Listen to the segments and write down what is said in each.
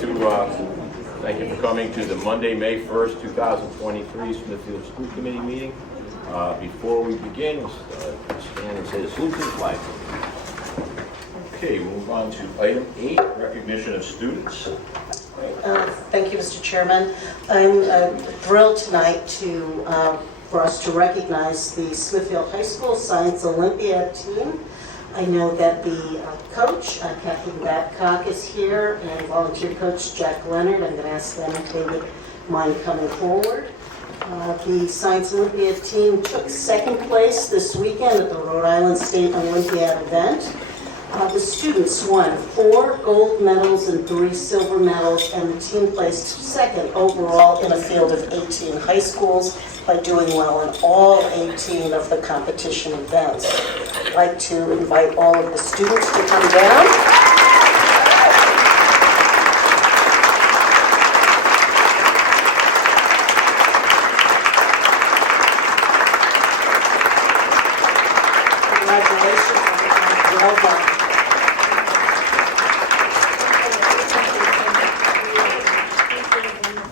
Thank you for coming to the Monday, May 1st, 2023 Smithfield School Committee meeting. Before we begin, we'll stand and say the salute to the flag. Okay, we'll move on to item 8, recognition of students. Thank you, Mr. Chairman. I'm thrilled tonight for us to recognize the Smithfield High School Science Olympiad team. I know that the coach, Kathleen Babcock, is here, and volunteer coach Jack Leonard. I'm going to ask them if they would mind coming forward. The Science Olympiad team took second place this weekend at the Rhode Island State Olympiad event. The students won 4 gold medals and 3 silver medals, and the team placed second overall in a field of 18 high schools by doing well in all 18 of the competition events. I'd like to invite all of the students to come down.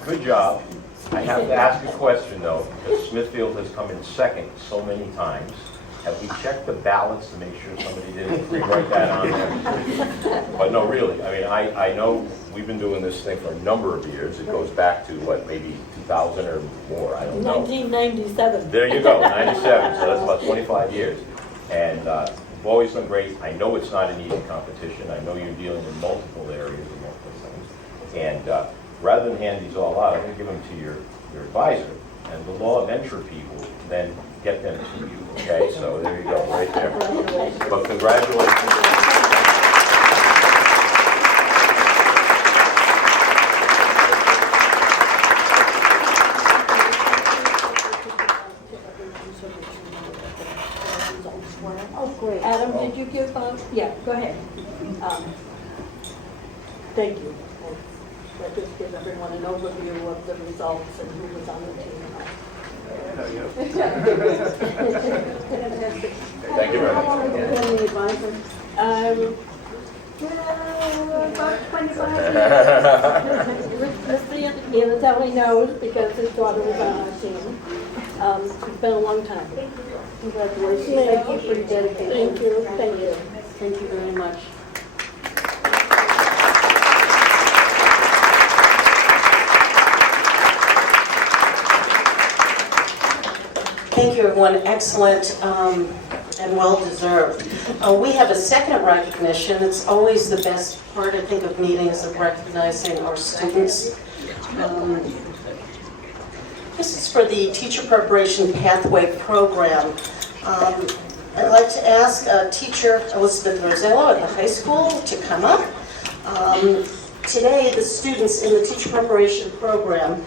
Good job. I have to ask a question though, because Smithfield has come in second so many times. Have we checked the ballots to make sure somebody didn't rewrite that on there? But no, really, I mean, I know we've been doing this thing for a number of years. It goes back to what, maybe 2000 or more, I don't know. 1997. There you go, 97, so that's about 25 years. And we've always done great. I know it's not an easy competition. I know you're dealing in multiple areas and multiple things. And rather than hand these all out, I'm going to give them to your advisor, and the law of entry people then get them to you, okay? So there you go, right there. But congratulations. Oh, great. Adam, did you give, yeah, go ahead. Thank you. I'll just give everyone an overview of the results and who was on the team. Thank you very much. About 25 years. Mr. Venditelli knows because his daughter was on our team. It's been a long time. Congratulations. Thank you for your dedication. Thank you. Thank you. Thank you very much. Thank you, everyone. Excellent and well-deserved. We have a second recognition. It's always the best part, I think, of meetings, of recognizing our students. This is for the Teacher Preparation Pathway Program. I'd like to ask teacher Elizabeth Rosello at the high school to come up. Today, the students in the Teacher Preparation Program,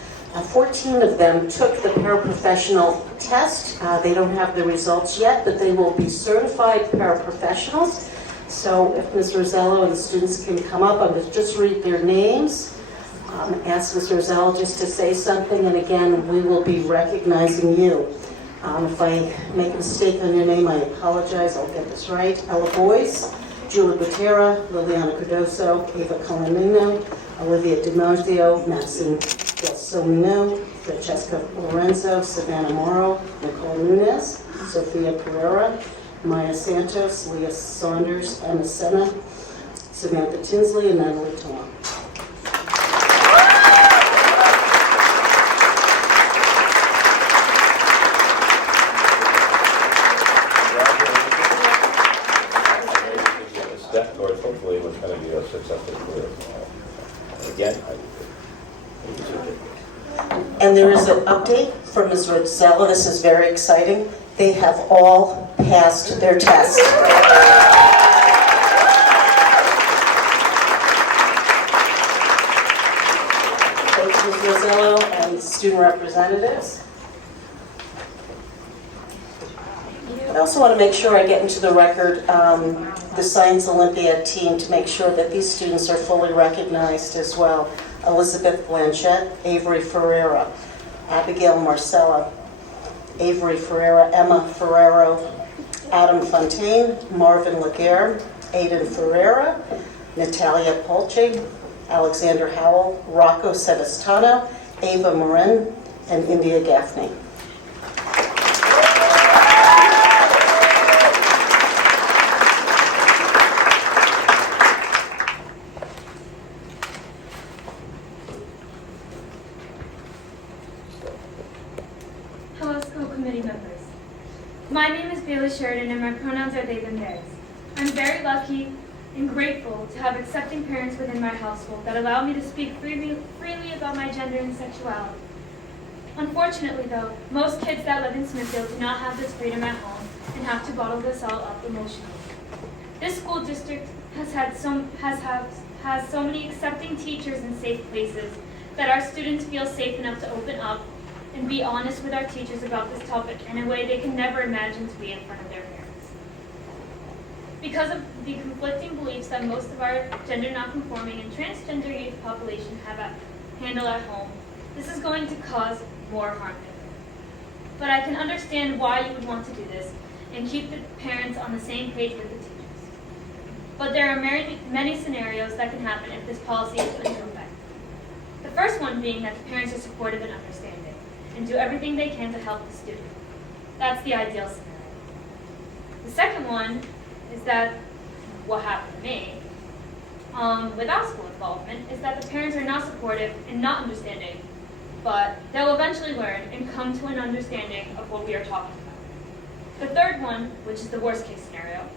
14 of them took the paraprofessional test. They don't have the results yet, but they will be certified paraprofessionals. So if Ms. Rosello and the students can come up, I'm going to just read their names. Ask Ms. Rosello just to say something, and again, we will be recognizing you. If I make a mistake on your name, I apologize. I'll get this right. Ella Boyce, Julie Gutierra, Liliana Cardoso, Ava Colomino, Olivia DiMarzio, Madison Gelsomino, Francesca Lorenzo, Savannah Morrow, Nicole Nunez, Sophia Pereira, Maya Santos, Leah Saunders, Emma Senna, Samantha Tinsley, and Natalie Tom. Hopefully it was going to be a successful career. Again, And there is an update from Ms. Rosello. This is very exciting. They have all passed their test. Thank you, Ms. Rosello and student representatives. I also want to make sure I get into the record the Science Olympiad team to make sure that these students are fully recognized as well. Elizabeth Blanchette, Avery Ferreira, Abigail Marcella, Avery Ferreira, Emma Ferrero, Adam Fontaine, Marvin Laguerre, Aidan Ferreira, Natalia Polchi, Alexander Howell, Rocco Sevastano, Ava Marin, and India Gaffney. Hello, school committee members. My name is Sheridan, and my pronouns are they, them, theirs. I'm very lucky and grateful to have accepting parents within my household that allow me to speak freely about my gender and sexuality. Unfortunately, though, most kids that live in Smithfield do not have this freedom at home and have to bottle this all up emotionally. This school district has so many accepting teachers and safe places that our students feel safe enough to open up and be honest with our teachers about this topic in a way they can never imagine to be in front of their parents. Because of the conflicting beliefs that most of our gender-nonconforming and transgender youth population handle at home, this is going to cause more harm than good. But I can understand why you would want to do this and keep the parents on the same page with the teachers. But there are many scenarios that can happen if this policy is put into effect. The first one being that the parents are supportive and understanding and do everything they can to help the student. That's the ideal scenario. The second one is that what happened to me, without school involvement, is that the parents are not supportive and not understanding, but they'll eventually learn and come to an understanding of what we are talking about. The third one, which is the worst case scenario,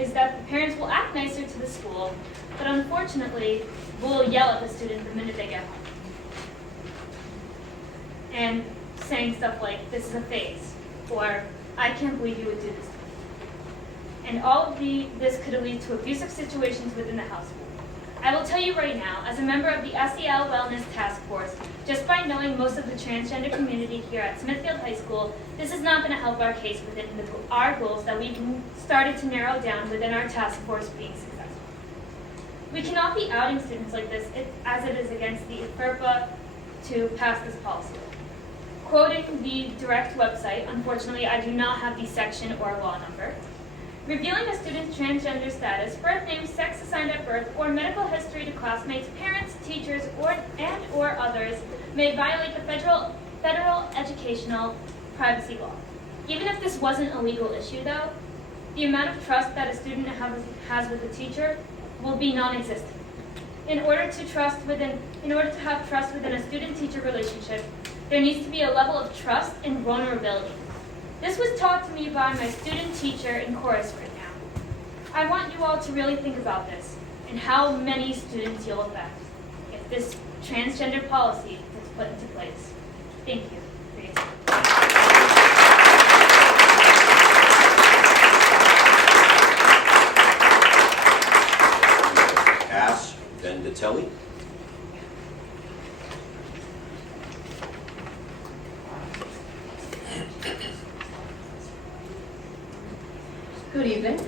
is that the parents will act nicer to the school, but unfortunately will yell at the student the minute they get home. And saying stuff like, this is a phase, or I can't believe you would do this to me. And all of this could lead to abusive situations within the household. I will tell you right now, as a member of the SEL Wellness Task Force, just by knowing most of the transgender community here at Smithfield High School, this is not going to help our case within our goals that we've started to narrow down within our task force being successful. We cannot be outing students like this as it is against the FERPA to pass this policy. Quoting the direct website, unfortunately I do not have the section or law number, revealing a student's transgender status, birth name, sex assigned at birth, or medical history to classmates, parents, teachers, or others may violate the federal educational privacy law. Even if this wasn't a legal issue though, the amount of trust that a student has with a teacher will be non-existent. In order to have trust within a student-teacher relationship, there needs to be a level of trust and vulnerability. This was taught to me by my student teacher in chorus right now. I want you all to really think about this and how many students you'll affect if this transgender policy is put into place. Thank you for your time. Cass Venditelli. Good evening.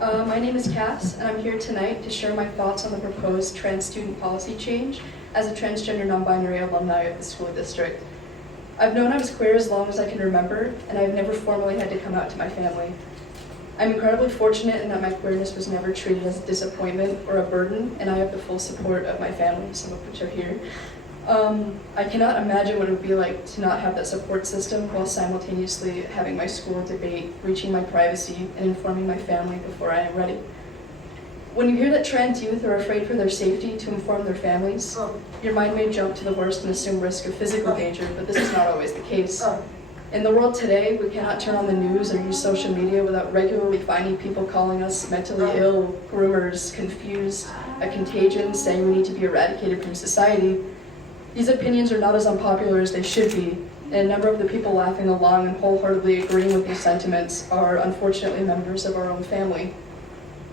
My name is Cass, and I'm here tonight to share my thoughts on the proposed trans student policy change as a transgender non-binary alumni of the school district. I've known I was queer as long as I can remember, and I've never formally had to come out to my family. I'm incredibly fortunate in that my queerness was never treated as a disappointment or a burden, and I have the full support of my family, some of which are here. I cannot imagine what it would be like to not have that support system while simultaneously having my school debate, reaching my privacy, and informing my family before I am ready. When you hear that trans youth are afraid for their safety to inform their families, your mind may jump to the worst and assume risk of physical danger, but this is not always the case. In the world today, we cannot turn on the news or use social media without regularly finding people calling us mentally ill, groomers, confused, a contagion, saying we need to be eradicated from society. These opinions are not as unpopular as they should be, and a number of the people laughing along and wholeheartedly agreeing with these sentiments are unfortunately members of our own family.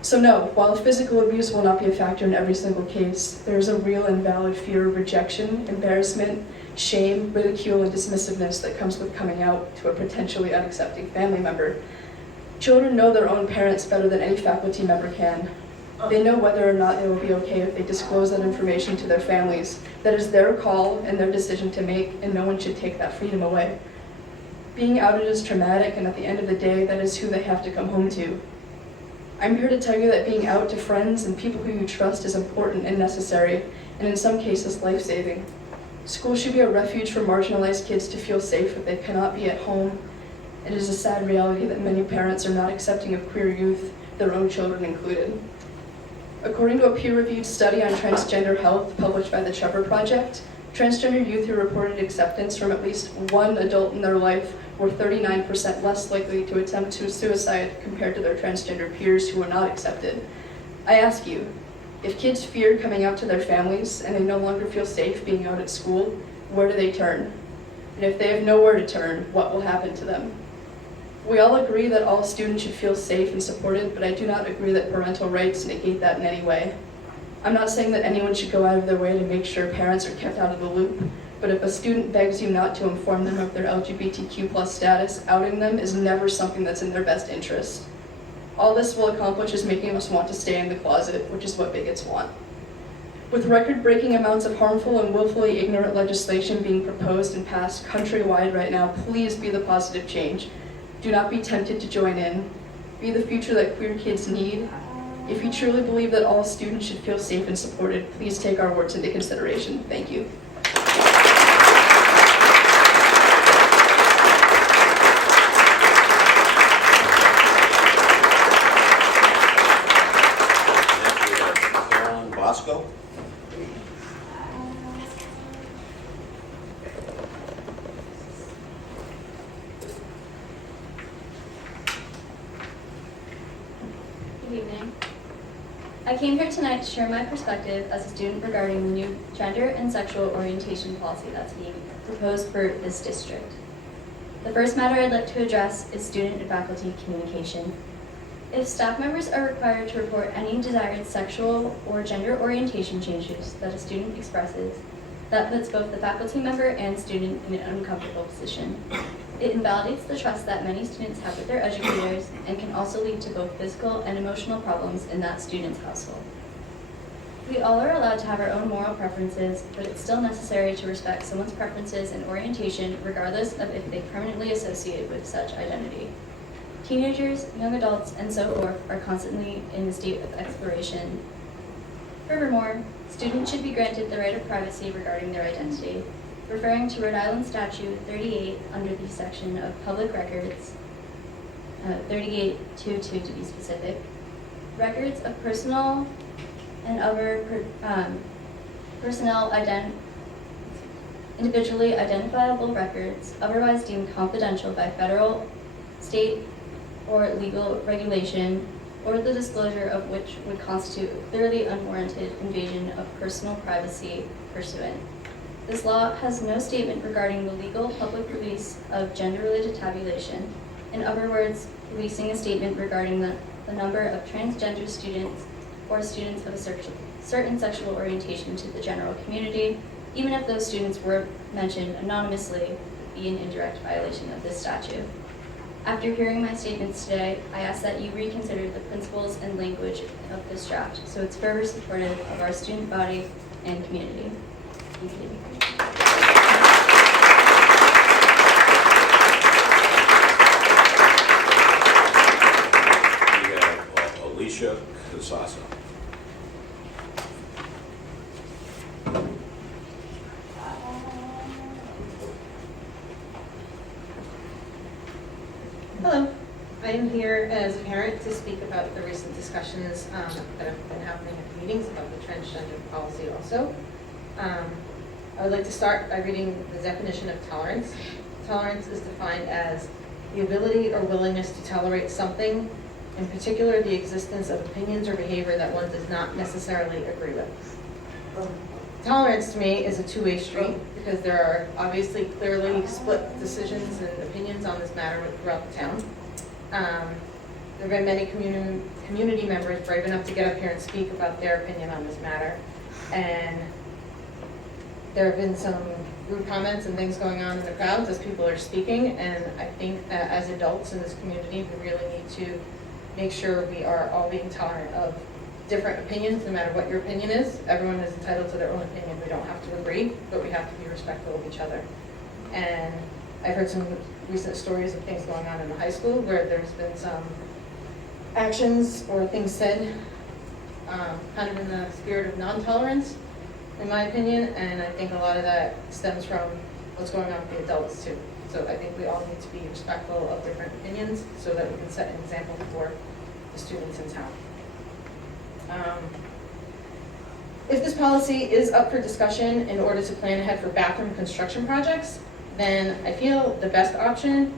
So no, while physical abuse will not be a factor in every single case, there is a real and valid fear of rejection, embarrassment, shame, ridicule, and dismissiveness that comes with coming out to a potentially unaccepting family member. Children know their own parents better than any faculty member can. They know whether or not it will be okay if they disclose that information to their families. That is their call and their decision to make, and no one should take that freedom away. Being outed is traumatic, and at the end of the day, that is who they have to come home to. I'm here to tell you that being out to friends and people who you trust is important and necessary, and in some cases, life-saving. School should be a refuge for marginalized kids to feel safe if they cannot be at home. It is a sad reality that many parents are not accepting of queer youth, their own children included. According to a peer-reviewed study on transgender health published by the Trevor Project, transgender youth who reported acceptance from at least one adult in their life were 39% less likely to attempt suicide compared to their transgender peers who were not accepted. I ask you, if kids fear coming out to their families and they no longer feel safe being out at school, where do they turn? And if they have nowhere to turn, what will happen to them? We all agree that all students should feel safe and supported, but I do not agree that parental rights negate that in any way. I'm not saying that anyone should go out of their way to make sure parents are kept out of the loop, but if a student begs you not to inform them of their LGBTQ+ status, outing them is never something that's in their best interest. All this will accomplish is making us want to stay in the closet, which is what bigots want. With record-breaking amounts of harmful and willfully ignorant legislation being proposed and passed countrywide right now, please be the positive change. Do not be tempted to join in. Be the future that queer kids need. If you truly believe that all students should feel safe and supported, please take our words into consideration. Thank you. Next we have Caroline Bosco. Good evening. I came here tonight to share my perspective as a student regarding the new gender and sexual orientation policy that's being proposed for this district. The first matter I'd like to address is student and faculty communication. If staff members are required to report any desired sexual or gender orientation changes that a student expresses, that puts both the faculty member and student in an uncomfortable position. It invalidates the trust that many students have with their educators and can also lead to both physical and emotional problems in that student's household. We all are allowed to have our own moral preferences, but it's still necessary to respect someone's preferences and orientation regardless of if they permanently associate with such identity. Teenagers, young adults, and so forth are constantly in a state of exploration. Furthermore, students should be granted the right of privacy regarding their identity. Referring to Rhode Island Statute 38 under the section of public records, 3822 to be specific, records of personal and other individually identifiable records, otherwise deemed confidential by federal, state, or legal regulation, or the disclosure of which would constitute a clearly unwarranted invasion of personal privacy pursuant. This law has no statement regarding the legal public release of gender-related tabulation. In other words, releasing a statement regarding the number of transgender students or students of a certain sexual orientation to the general community, even if those students were mentioned anonymously, would be an indirect violation of this statute. After hearing my statements today, I ask that you reconsider the principles and language of this draft so it's further supportive of our student body and community. Thank you. We have Alycia Casazza. Hello, I am here as a parent to speak about the recent discussions that have been happening at the meetings about the transgender policy also. I would like to start by reading the definition of tolerance. Tolerance is defined as the ability or willingness to tolerate something, in particular the existence of opinions or behavior that one does not necessarily agree with. Tolerance to me is a two-way street because there are obviously clearly split decisions and opinions on this matter throughout the town. There have been many community members brave enough to get up here and speak about their opinion on this matter. And there have been some rude comments and things going on in the crowds as people are speaking. And I think that as adults in this community, we really need to make sure we are all being tolerant of different opinions, no matter what your opinion is. Everyone is entitled to their own opinion. We don't have to agree, but we have to be respectful of each other. And I've heard some recent stories of things going on in the high school where there's been some actions or things said, kind of in the spirit of non-tolerance, in my opinion, and I think a lot of that stems from what's going on with the adults too. So I think we all need to be respectful of different opinions so that we can set an example for the students in town. If this policy is up for discussion in order to plan ahead for bathroom construction projects, then I feel the best option,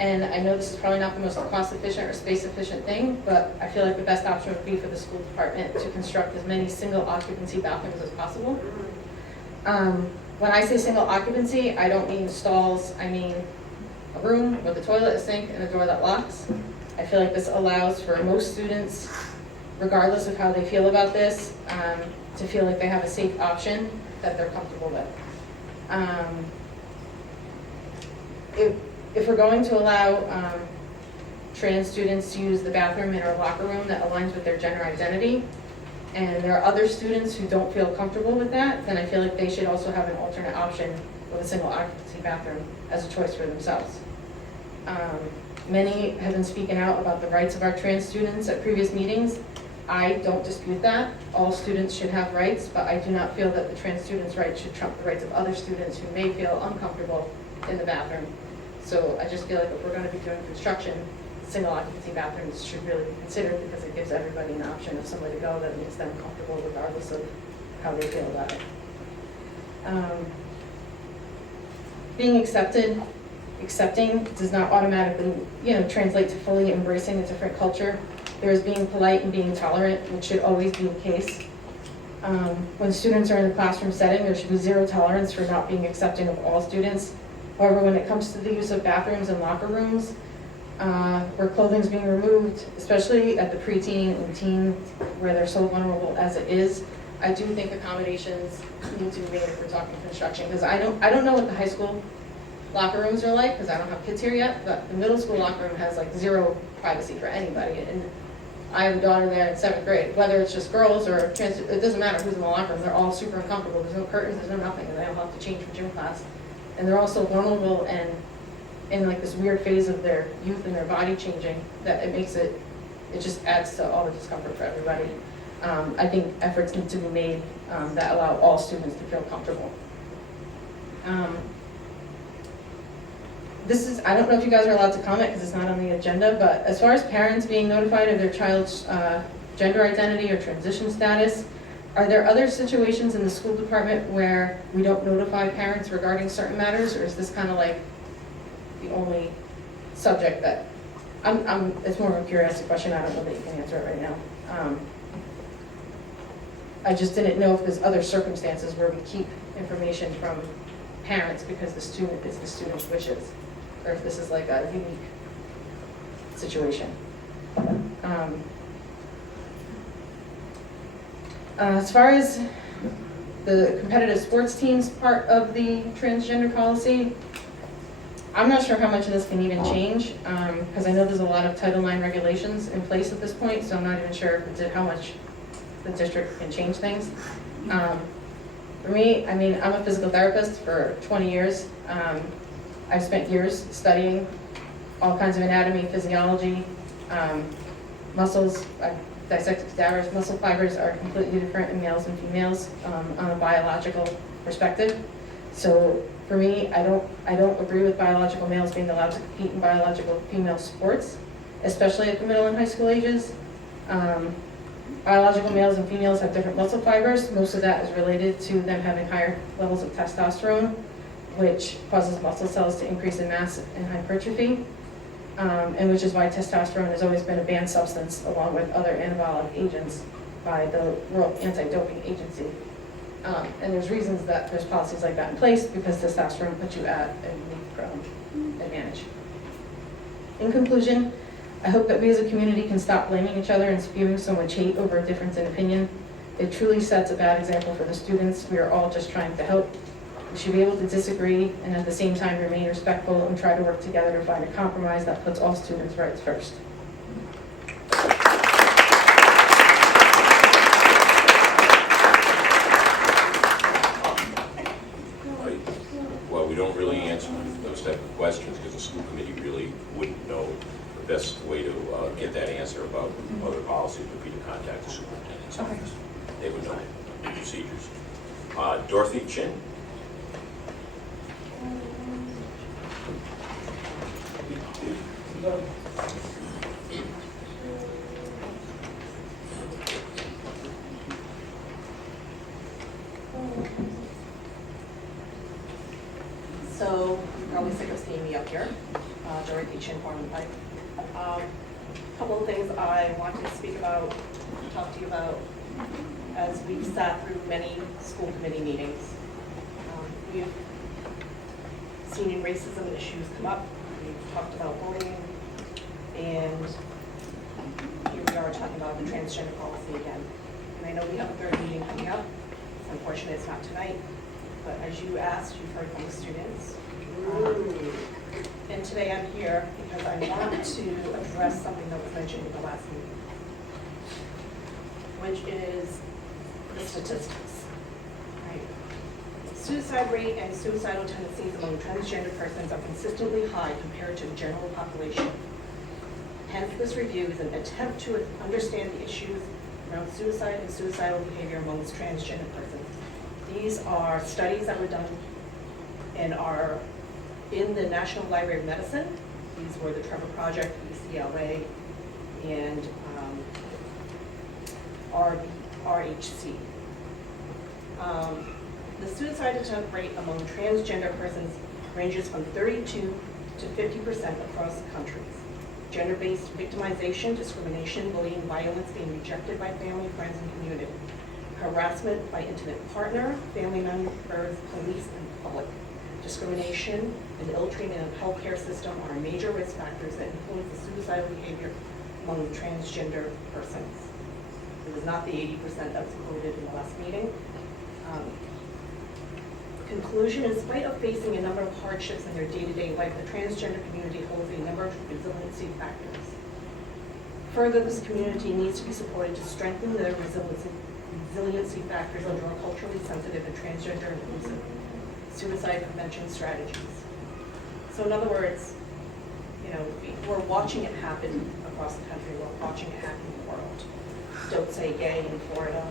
and I know this is probably not the most cost efficient or space efficient thing, but I feel like the best option would be for the school department to construct as many single occupancy bathrooms as possible. When I say single occupancy, I don't mean stalls, I mean a room with a toilet, a sink, and a door that locks. I feel like this allows for most students, regardless of how they feel about this, to feel like they have a safe option that they're comfortable with. If we're going to allow trans students to use the bathroom in our locker room that aligns with their gender identity, and there are other students who don't feel comfortable with that, then I feel like they should also have an alternate option with a single occupancy bathroom as a choice for themselves. Many have been speaking out about the rights of our trans students at previous meetings. I don't dispute that. All students should have rights, but I do not feel that the trans students' rights should trump the rights of other students who may feel uncomfortable in the bathroom. So I just feel like if we're going to be doing construction, single occupancy bathrooms should really be considered because it gives everybody an option of somewhere to go that makes them comfortable regardless of how they feel about it. Being accepting does not automatically, translate to fully embracing a different culture. There is being polite and being tolerant, which should always be the case. When students are in the classroom setting, there should be zero tolerance for not being accepting of all students. However, when it comes to the use of bathrooms and locker rooms, where clothing is being removed, especially at the preteen and teen, where they're so vulnerable as it is, I do think accommodations need to be made if we're talking construction. Because I don't know what the high school locker rooms are like, because I don't have kids here yet, but the middle school locker room has like zero privacy for anybody. And I have a daughter there in 7th grade. Whether it's just girls or trans, it doesn't matter who's in the locker room. They're all super uncomfortable. There's no curtains, there's no nothing, and they all have to change for gym class. And they're also vulnerable and in like this weird phase of their youth and their body changing that it just adds to all the discomfort for everybody. I think efforts need to be made that allow all students to feel comfortable. I don't know if you guys are allowed to comment because it's not on the agenda, but as far as parents being notified of their child's gender identity or transition status, are there other situations in the school department where we don't notify parents regarding certain matters, or is this kind of like the only subject that, it's more of a curiosity question, I don't know that you can answer it right now. I just didn't know if there's other circumstances where we keep information from parents because the student is the student's wishes, or if this is like a unique situation. As far as the competitive sports teams part of the transgender policy, I'm not sure how much of this can even change, because I know there's a lot of Title IX regulations in place at this point, so I'm not even sure how much the district can change things. For me, I'm a physical therapist for 20 years. I've spent years studying all kinds of anatomy, physiology, muscles. I've dissected cadavers. Muscle fibers are completely different in males and females on a biological perspective. So for me, I don't agree with biological males being allowed to compete in biological female sports, especially at the middle and high school ages. Biological males and females have different muscle fibers. Most of that is related to them having higher levels of testosterone, which causes muscle cells to increase in mass and hypertrophy, and which is why testosterone has always been a banned substance along with other anabolic agents by the World Anti-Doping Agency. And there's reasons that there's policies like that in place because testosterone puts you at a unique advantage. In conclusion, I hope that we as a community can stop blaming each other and spewing so much hate over a difference in opinion. It truly sets a bad example for the students. We are all just trying to help. We should be able to disagree and at the same time remain respectful and try to work together to find a compromise that puts all students' rights first. Well, we don't really answer those type of questions because the school committee really wouldn't know best way to get that answer about other policies would be to contact the superintendent's office. They would know the procedures. Dorothy Chin. So you're probably sick of seeing me up here. Dorothy Chin, Harmon Pike. Couple of things I wanted to speak about, talk to you about, as we've sat through many school committee meetings. We've seen racism issues come up. We've talked about bullying, and here we are talking about the transgender policy again. And I know we have a third meeting coming up. It's unfortunate it's not tonight, but as you asked, you've heard from the students. And today I'm here because I want to address something that was mentioned in the last meeting, which is the statistics. Right? Suicide rate and suicidal tendencies among transgender persons are consistently high compared to the general population. Hence, this review is an attempt to understand the issues around suicide and suicidal behavior amongst transgender persons. These are studies that were done and are in the National Library of Medicine. These were the Trevor Project, UCLA, and RHC. The suicide attempt rate among transgender persons ranges from 32 to 50% across the countries. Gender-based victimization, discrimination, bullying, violence, being rejected by family, friends, and community. Harassment by intimate partner, family members, police, and public. Discrimination and ill treatment of the healthcare system are major risk factors that influence the suicidal behavior among transgender persons. It was not the 80% that was quoted in the last meeting. Conclusion, in spite of facing a number of hardships in their day-to-day life, the transgender community holds a number of resiliency factors. Further, this community needs to be supported to strengthen their resiliency factors under our culturally sensitive and transgender inclusive suicide prevention strategies. So in other words, we're watching it happen across the country. We're watching it happen in the world. Don't Say Gay in Florida.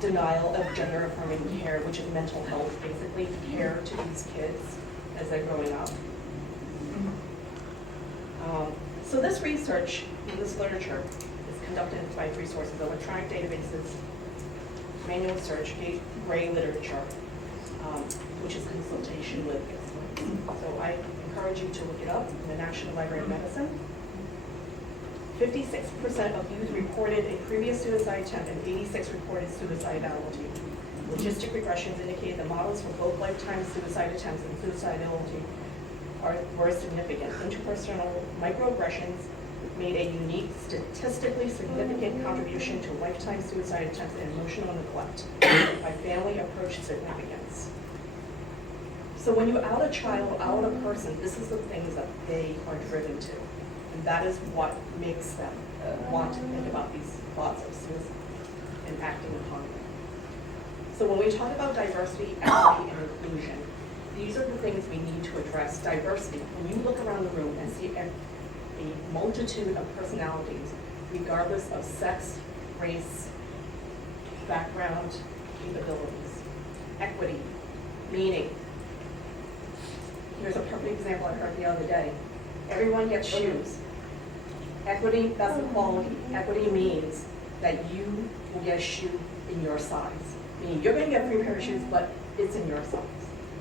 The denial of gender-affirming care, which is mental health, basically, care to these kids as they're growing up. So this research, this literature, is conducted by 3 sources: electronic databases, manual search, gray literature, which is consultation with experts. So I encourage you to look it up in the National Library of Medicine. 56% of youth reported a previous suicide attempt and 86% reported suicidality. Logistic regressions indicate the models for both lifetime suicide attempts and suicidality were significant. Interpersonal microaggressions made a unique, statistically significant contribution to lifetime suicide attempts and emotional neglect by family approach significance. So when you out a child, out a person, this is the things that they are driven to. And that is what makes them want to think about these thoughts of suicide and acting upon them. So when we talk about diversity, equity, and inclusion, these are the things we need to address. Diversity, when you look around the room and see a multitude of personalities, regardless of sex, race, background, capabilities. Equity, meaning, here's a perfect example I heard the other day. Everyone gets shoes. Equity, that's equality. Equity means that you will get a shoe in your size. Meaning you're going to get a free pair of shoes, but it's in your size.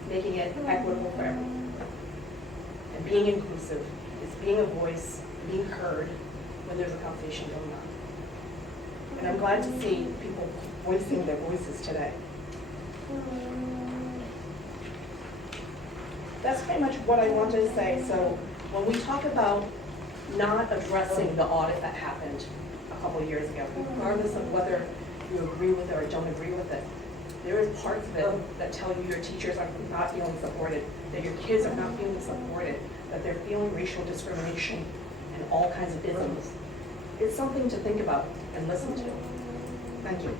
Making it equitable for everyone. And being inclusive is being a voice, being heard when there's a conversation going on. And I'm glad to see people voicing their voices today. That's pretty much what I wanted to say. So when we talk about not addressing the audit that happened a couple of years ago, regardless of whether you agree with it or don't agree with it, there is parts of it that tell you your teachers are not feeling supported, that your kids are not feeling supported, that they're feeling racial discrimination and all kinds of isms. It's something to think about and listen to. Thank you.